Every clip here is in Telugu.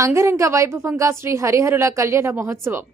అంగరంగ వైభవంగా శ్రీ హరిహరుల కళ్యాణ మహోత్సవం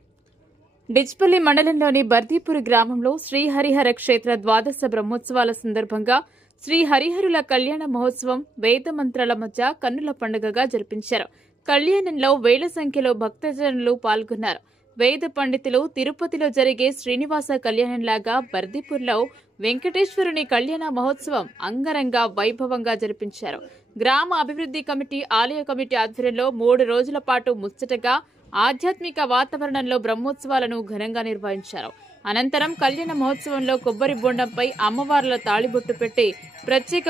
డిచ్పల్లి మండలంలోని బర్దీపూర్ గ్రామంలో శ్రీ హరిహర క్షేత్ర ద్వాదశ బ్రహ్మోత్సవాల సందర్భంగా శ్రీ హరిహరుల కళ్యాణ మహోత్సవం వేద మంత్రాల మధ్య కన్నుల పండుగగా జరిపించారు. కళ్యాణంలో వేల సంఖ్యలో భక్తజనులు పాల్గొన్నారు. వేద పండితులు తిరుపతిలో జరిగే శ్రీనివాస కళ్యాణంలాగా బర్దీపూర్లో వెంకటేశ్వరుని కళ్యాణ మహోత్సవం అంగరంగ వైభవంగా జరిపించారు. గ్రామ అభివృద్ధి కమిటీ, ఆలయ కమిటీ ఆధ్వర్యంలో 3 రోజుల పాటు ముచ్చటగా ఆధ్యాత్మిక వాతావరణంలో బ్రహ్మోత్సవాలను ఘనంగా నిర్వహించారు. అనంతరం కళ్యాణ మహోత్సవంలో కొబ్బరి బొండంపై అమ్మవార్ల తాళిబొట్టు పెట్టి ప్రత్యేక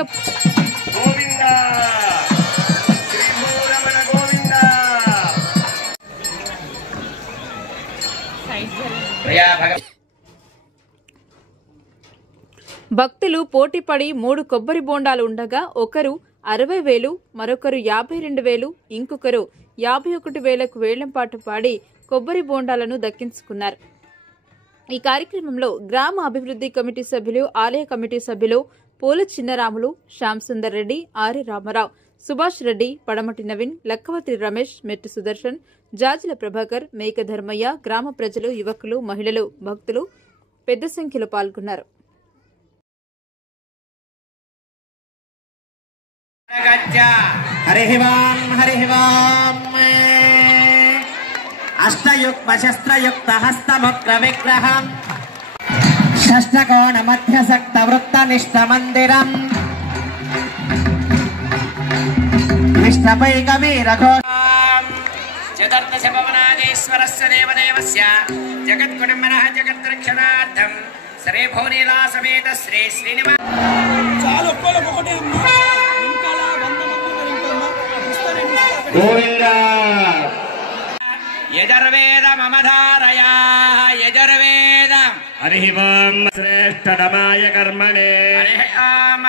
భక్తులు పోటీపడి 3 కొబ్బరి బోండాలు ఉండగా ఒకరు 60,000, మరొకరు 52,000, ఇంకొకరు 51,000కు వేలంపాటు పాడి కొబ్బరి బోండాలను దక్కించుకున్నారు. ఈ కార్యక్రమంలో గ్రామ అభివృద్ధి కమిటీ సభ్యులు, ఆలయ కమిటీ సభ్యులు పూల చిన్నరాములు, శ్యామ్ సుందర్ రెడ్డి, ఆర్య రామారావు, సుభాష్ రెడ్డి, పడమటి నవీన్, లక్కవతి రమేష్, మెట్టు సుదర్శన్, జాజుల ప్రభాకర్, మేక ధర్మయ్య, గ్రామ ప్రజలు, యువకులు, మహిళలు, భక్తులు పెద్ద సంఖ్యలో పాల్గొన్నారు. అష్టయుక్త హస్తముక్త విగ్రహం షష్టకోణ మధ్యసక్త వృత్త నిష్ట మందిరం నిష్టపై కవీర చతుర్దశ భవనాదేశ్వరస్య దేవదేవస్య జగత్కుటుంబనః జగద్రక్షణార్థం శ్రీ భువనీలా సమేత శ్రీ శ్రీనివాస గోవింద యజుర్వేదమధారయా యజుర్వేదం హరి ఓం శ్రేష్ఠతమాయ కర్మణే హరి ఓం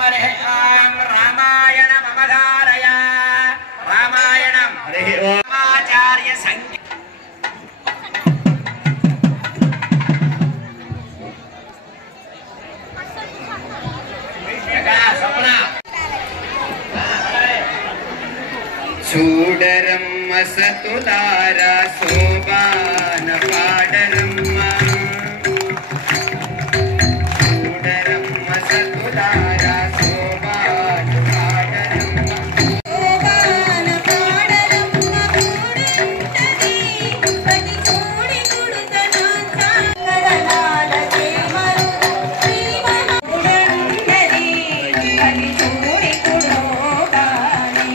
హరి రామాయణమధారయా రామాయణం హరి ఓం ఆచార్య సంఖ్య చూడరమ్మ సతులార శోభాన పాడరమ్మ చూడరమ్మ సతులార శోభాన పాడరమ్మ శోభాన పాడరమ్మ కూడుంటది పని చూడి కుడుతనా చాంగలాల దేమరు శ్రీమహుడందరి పని చూడి కుడోగాని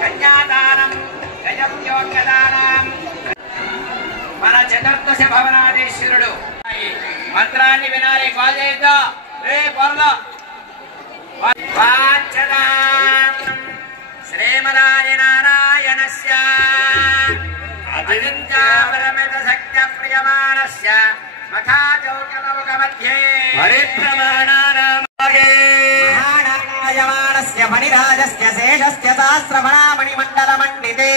కన్యాదానం గజం యోగ్యదానం మన చతుర్దశ భవనాధీశ్వరుడు మంత్రాన్ని వినాలి బాధ్యత రే పర్లో శ్రీమనారాయణస్య అజింత్యాపరమిత శక్త్య ప్రియమాణస్య మఖాచౌకమౌకమధ్యే పరిప్రమాణానామాగే మహానాయమానస్య మణిరాజస్య శేషస్య సహస్రమణామణి మండల మండితే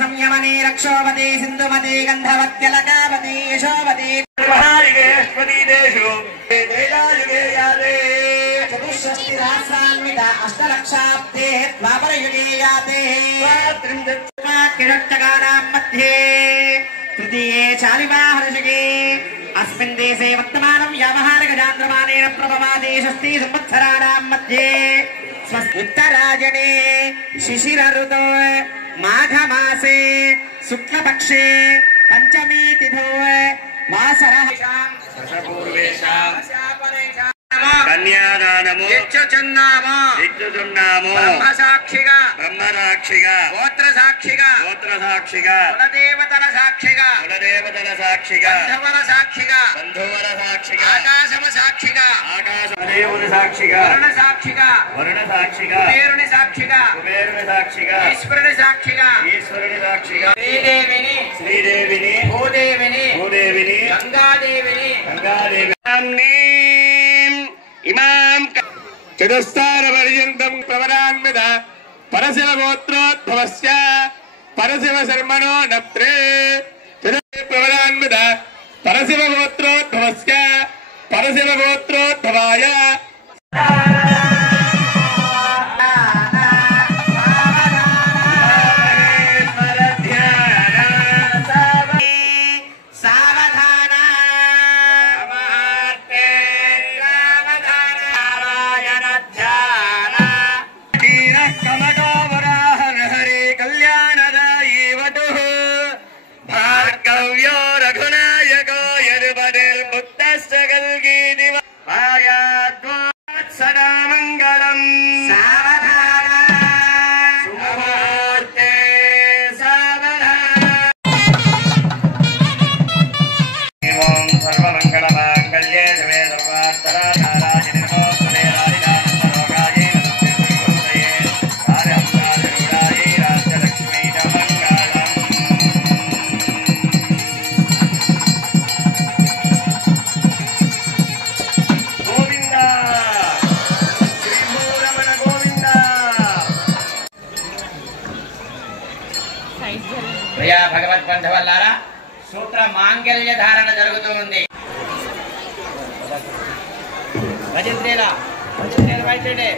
సంయమనే రక్షోవతి సింధుమతి గంధవత్యలకావతి యశోవతి చతుష్షష్టిరాసాన్విత అష్టలక్షాబ్దే ద్వాపరయుగే యాతే కిరట్టగానాం మధ్యే తృతీయే చాలిమాహర్షికే అస్మిన్ దేశే వర్తమానం యామహారగజాంధ్రమానేన ప్రభవాదే షష్ఠీ సంవత్సరాణాం మధ్యే ఉత్తరాయణే శిశిర ఋతో మాఘమాసే శుక్లపక్షే పంచమీ తిథో వాసరః కన్యాదానము ఇచ్చుచున్నాము బ్రహ్మసాక్షిగా గోత్ర సాక్షిగా కులదేవతల సాక్షిగా బంధువుల సాక్షిగా ఆకాశమ సాక్షిగా దేవుని సాక్షిగా వరుణ సాక్షిగా కుబేరుని సాక్షిగా ఈశ్వరుని సాక్షిగా శ్రీదేవిని భూదేవిని గంగాదేవిని ఇమాం చతుస్థాన పర్యంతం ప్రవరాన్విత పరశివ గోత్రోద్భవస్య పరశివ శర్మణో నత్రే ప్రవరాన్విత పరశివ గోత్రోద్భవస్య పరశివ గోత్రోద్భవాయ ప్రియా భగవత్ బంధువులారా సూత్ర మాంగళ్య ధారణ జరుగుతూ ఉంది. భజంత్రేలా బయటండి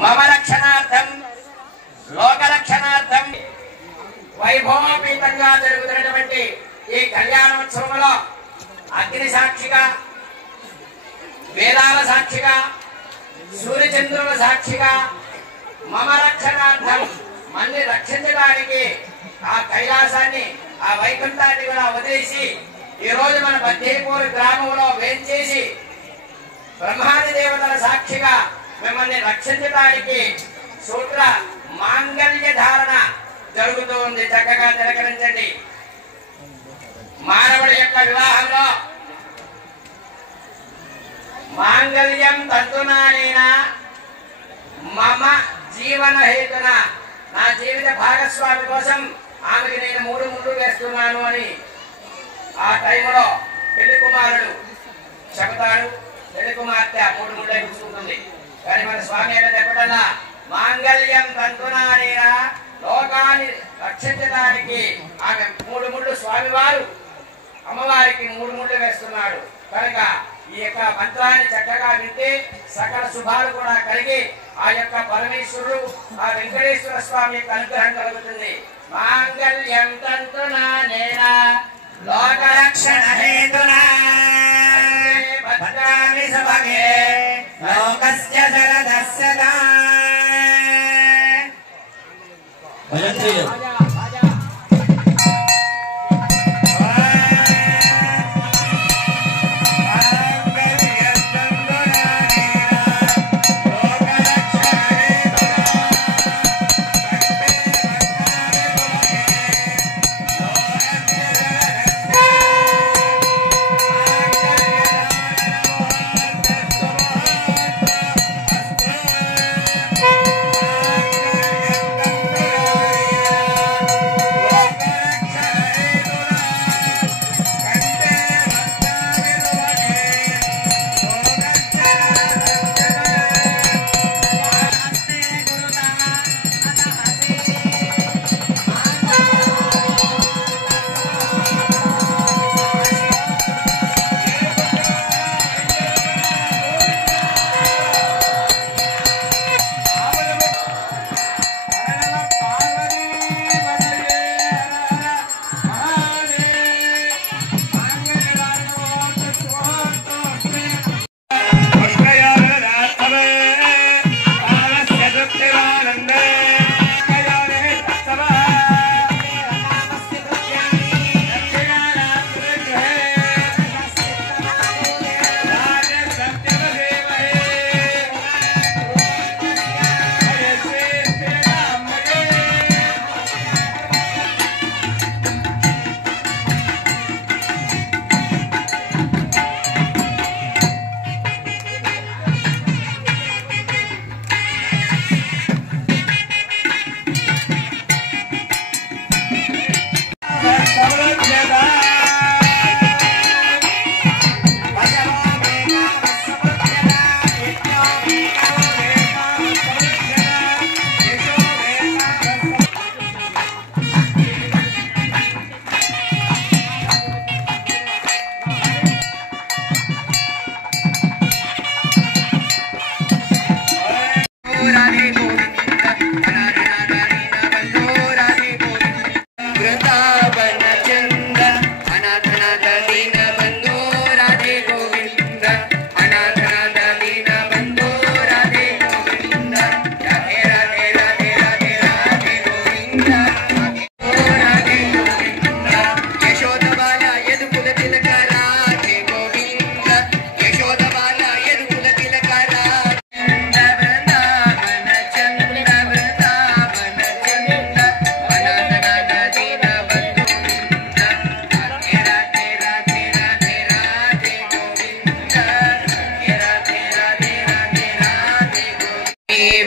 మమ రక్షణార్థం లోక రక్షణార్థం వైభవోపేతంగా జరుగుతున్నటువంటి ఈ కళ్యాణోత్సవంలో అగ్ని సాక్షిగా, వేదాల సాక్షిగా, సూర్యచంద్రుల సాక్షిగా మమ రక్షణార్థం మన్ని రక్షించడానికి ఆ కైలాసాన్ని, ఆ వైకుంఠాన్ని కూడా వదిలేసి ఈ రోజు మన బద్దేపూర్ గ్రామంలో వేంచేసి బ్రహ్మాది దేవతల సాక్షిగా మిమ్మల్ని రక్షించడానికి సూత్ర మాంగళ్య ధారణ జరుగుతూ ఉంది. చక్కగా తిలకరించండి. మానవుడి యొక్క వివాహంలో మాంగళ్యం తంతునానేన మమ జీవన హేతున నా జీవిత భాగస్వామి కోసం ఆమెకి నేను 3 ముళ్ళు వేస్తున్నాను అని ఆ టైంలో పెళ్లి కుమారుడు చెబుతాడు. పెళ్లి కుమార్తె 3 ముళ్ళే కూర్చుంటుంది. కానీ మన స్వామి ఏదో చెప్పటల్లా మాంగళ్యం తంతునానేన లోకాన్ని రక్షించడానికి ఆమె 3 ముళ్ళు స్వామివారు అమ్మవారికి 3 ముళ్ళు వేస్తున్నాడు. కనుక ఈ యొక్క మంత్రాన్ని చక్కగా వింటే సకల శుభాలు కూడా కలిగి ఆ యొక్క పరమేశ్వరుడు ఆ వెంకటేశ్వర స్వామి యొక్క అనుగ్రహం కలుగుతుంది. మాంగళ్యం తంతునానేన లోకరక్షణ హేతునా భద్రామి సభగే లోకస్య శరదస్యదా.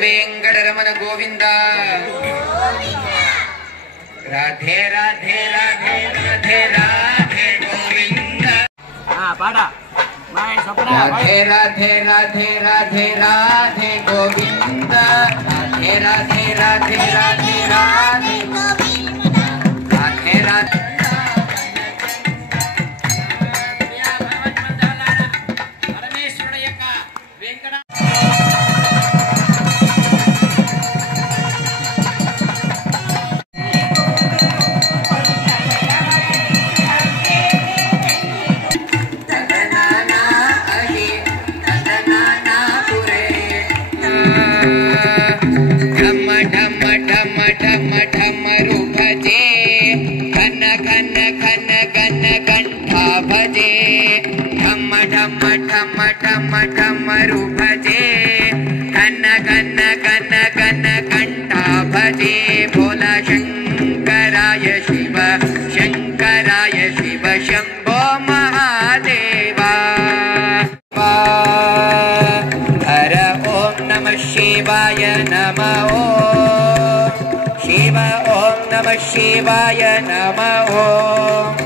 వెంకటరమణ గోవింద. రాధే రాధే రాధే రాధే రాధే గోవింద. రాధే రాధే రాధే రాధే రాధే గోవింద. రాధే రాధే రాధే రాధే రాధే గోవింద. రాధే రాధే పరమేశ్వరుడు యొక్క వెంకట भजे घन घन घन घन घंटा भजे ढम ढम ढम ढम ढमरू भजे घन घन घन घन घंटा भजे भोला शंकराय शिव शंभो महादेवा. शिव ॐ नमः शिवाय नमः ॐ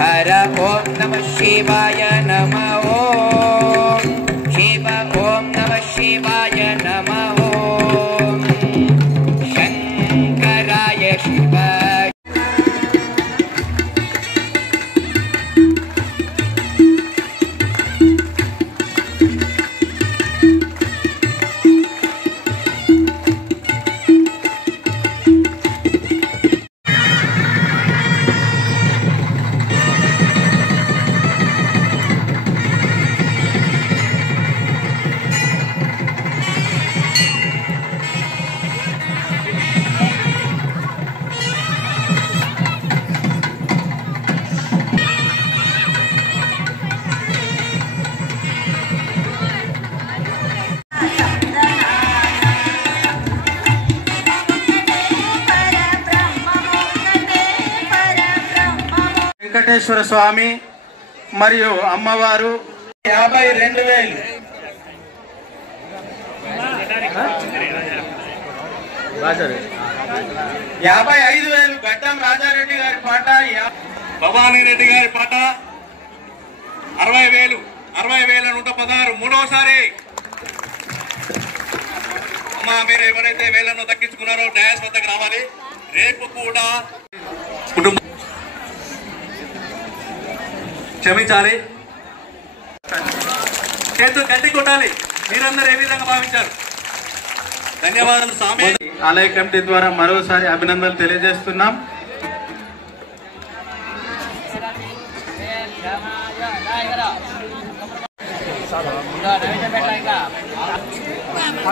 हर ॐ नमः शिवाय नमः ॐ शिव ॐ नमः शिवाय नमः ॐ शङ्कराय शिव వెంకటేశ్వర స్వామి మరియు అమ్మవారు 52,000 55,000 గడ్డం రాజారెడ్డి గారి పాట, భవానీ రెడ్డి గారి పాట 60,000 60,116 మూడోసారి. అమ్మా మీరు ఎవరైతే వేలను దక్కించుకున్నారో డాష్ వద్దకు రావాలి. రేపు కూడా కుటుంబం క్షమించాలి, చేతులు గట్టి కొట్టాలి. మీరందరూ ఏ విధంగా భావించారు? ధన్యవాదాలు స్వామి. ఆలయ కమిటీ ద్వారా మరోసారి అభినందనలు తెలియజేస్తున్నాం.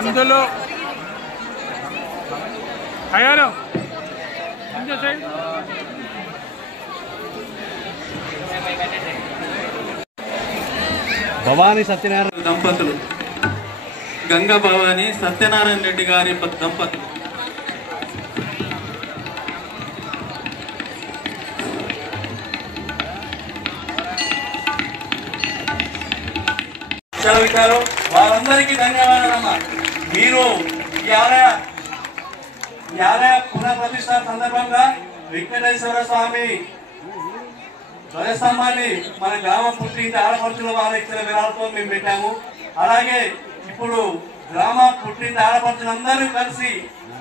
అందులో అయ్యారు భవానీ సత్యనారాయణ దంపతులు, గంగా భవానీ సత్యనారాయణ రెడ్డి గారి దంపతులు. సెలవిచ్చారు. వారందరికీ ధన్యవాదాలమ్మా. మీరు ఈ ఆలయ పునఃప్రతిష్ఠ సందర్భంగా వెంకటేశ్వర స్వామి ధ్వజస్తంభాన్ని మన గ్రామం పుట్టింటి ఆడపడుచుల వారు ఇచ్చిన విరాళంతో మేము పెట్టాము. అలాగే ఇప్పుడు గ్రామ పుట్టింటి ఆడపడుచులందరూ కలిసి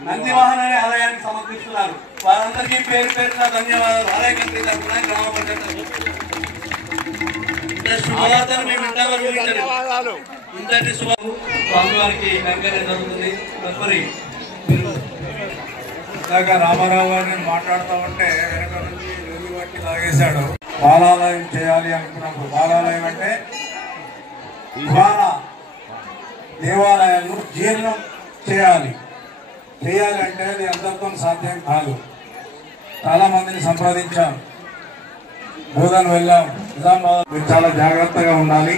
నందివాహన ఆలయానికి సమర్పిస్తున్నారు. వారందరికీ పేరు పేరున ధన్యవాదాలు. ఆలయ కమిటీ తరఫున గ్రామ పంచాయతీ శుభవార్తలు మేము ఇంతటి స్వామివారికి కైంకర్యం జరుగుతుంది. తదుపరి ఇందాక రామారావు గారిని మాట్లాడుతూ ఉంటే వెనక నుంచి రోజు బట్టి లాగేశాడు. బాలాలయం చేయాలి అనుకున్నప్పుడు, బాలాలయం అంటే పురాణ దేవాలయాలను జీర్ణం చేయాలి. చేయాలంటే అది అందరితో సాధ్యం కాదు. చాలా మందిని సంప్రదించాం, బోధన వెళ్ళాం, నిజామాబాద్. మీరు చాలా జాగ్రత్తగా ఉండాలి.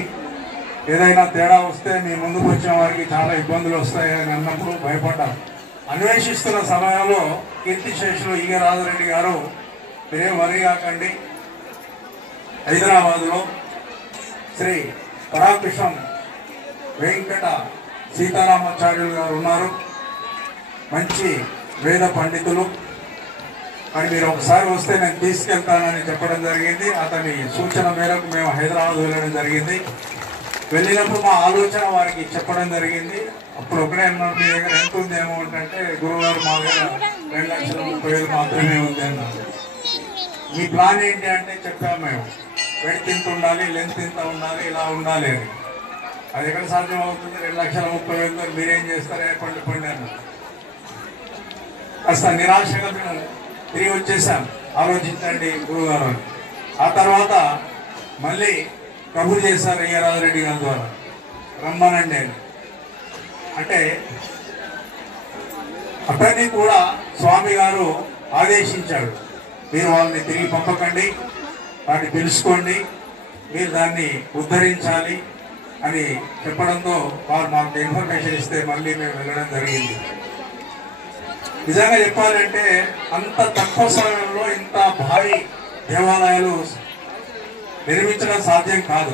ఏదైనా తేడా వస్తే మీ ముందుకు వచ్చిన వారికి చాలా ఇబ్బందులు వస్తాయని అన్నప్పుడు భయపడ్డాం. అన్వేషిస్తున్న సమయంలో కీర్తిశేషులు ఈగ రాజరెడ్డి గారు, మీరేం వరి కాకండి, హైదరాబాద్లో శ్రీ పరాకృష్ణం వెంకట సీతారామాచార్యులు గారు ఉన్నారు. మంచి వేద పండితులు. అని మీరు ఒకసారి వస్తే నేను తీసుకెళ్తానని చెప్పడం జరిగింది. అతని సూచన మేరకు మేము హైదరాబాద్ వెళ్ళడం జరిగింది. వెళ్ళినప్పుడు మా ఆలోచన వారికి చెప్పడం జరిగింది. అప్పుడు ఒకటే అన్నారు, మీ దగ్గర ఎంత ఉంది అమౌంట్ అంటే, గురువుగారు మా దగ్గర 2,30,000 మాత్రమే ఉంది అన్నారు. మీ ప్లాన్ ఏంటి అంటే చెప్పాము మేము, వెయిట్ ఇంత ఉండాలి, లెంత్ ఇంత ఉండాలి, ఇలా ఉండాలి అని. అది ఎక్కడ సాధ్యం అవుతుంది? 2,30,000 మీరేం చేస్తారే, పండి అన్నారు. కాస్త నిరాశగా మేము తిరిగి వచ్చేసాం. ఆలోచించండి గురువుగారు అని. ఆ తర్వాత మళ్ళీ కబురు చేశారు ఈగ రాజరెడ్డి గారి ద్వారా, రమ్మనండి అని. అంటే అతన్ని కూడా స్వామి గారు ఆదేశించాడు, మీరు వాళ్ళని తిరిగి పంపకండి, వాటిని తెలుసుకోండి, మీరు దాన్ని ఉద్ధరించాలి అని చెప్పడంతో వారు మాకు ఇన్ఫర్మేషన్ ఇస్తే మళ్ళీ మేము వెళ్ళడం జరిగింది. నిజంగా చెప్పాలంటే అంత తక్కువ సమయంలో ఇంత భారీ దేవాలయాలు నిర్మించడం సాధ్యం కాదు.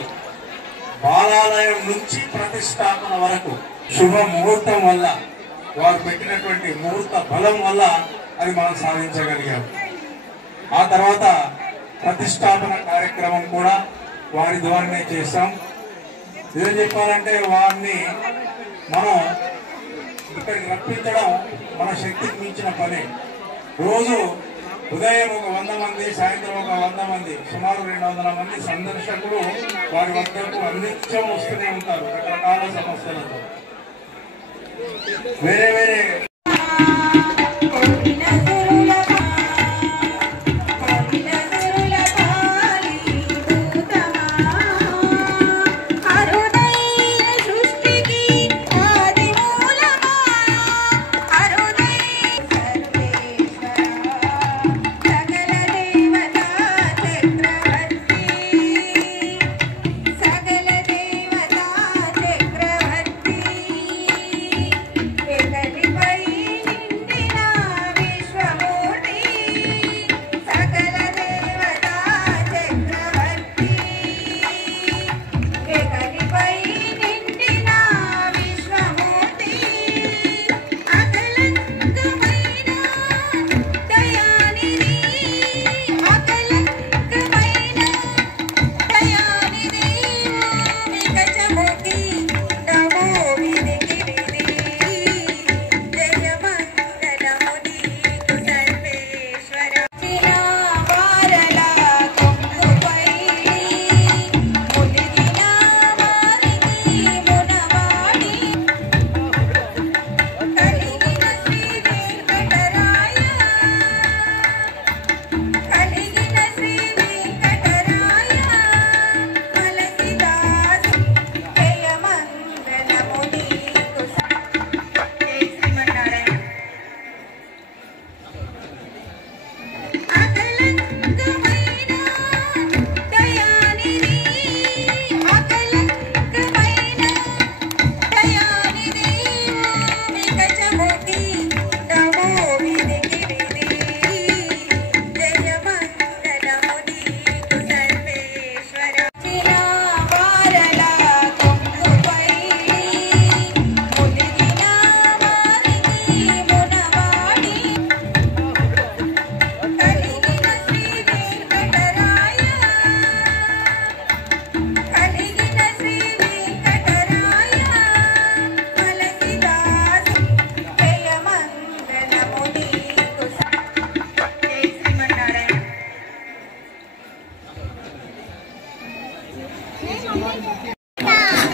బాలాలయం నుంచి ప్రతిష్టాపన వరకు శుభ ముహూర్తం వల్ల, వారు పెట్టినటువంటి ముహూర్త బలం వల్ల అది మనం సాధించగలిగాం. ఆ తర్వాత ప్రతిష్టాపన కార్యక్రమం కూడా వారి ద్వారానే చేశాం. ఏం చెప్పాలంటే వారిని మనం ఇక్కడికి రప్పించడం మన శక్తికి మించిన పని. రోజు ఉదయం ఒక 100 మంది, సాయంత్రం ఒక 100 మంది, సుమారు 200 మంది సందర్శకులు వారి వద్దకు నిత్యం వస్తూనే ఉంటారు రకరకాల సమస్యలతో. వేరే వేరే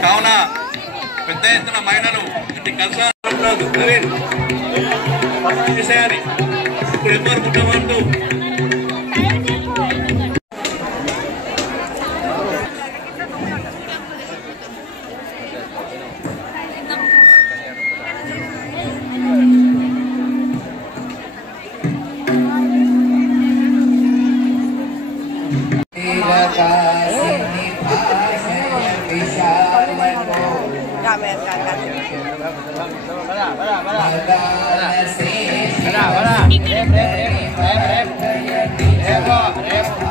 కావున పెద్ద ఎత్తున మహిళలు కలిసి చేసేయాలి. ఇప్పుడు ఎవరు ముట్టమంటూ Rep.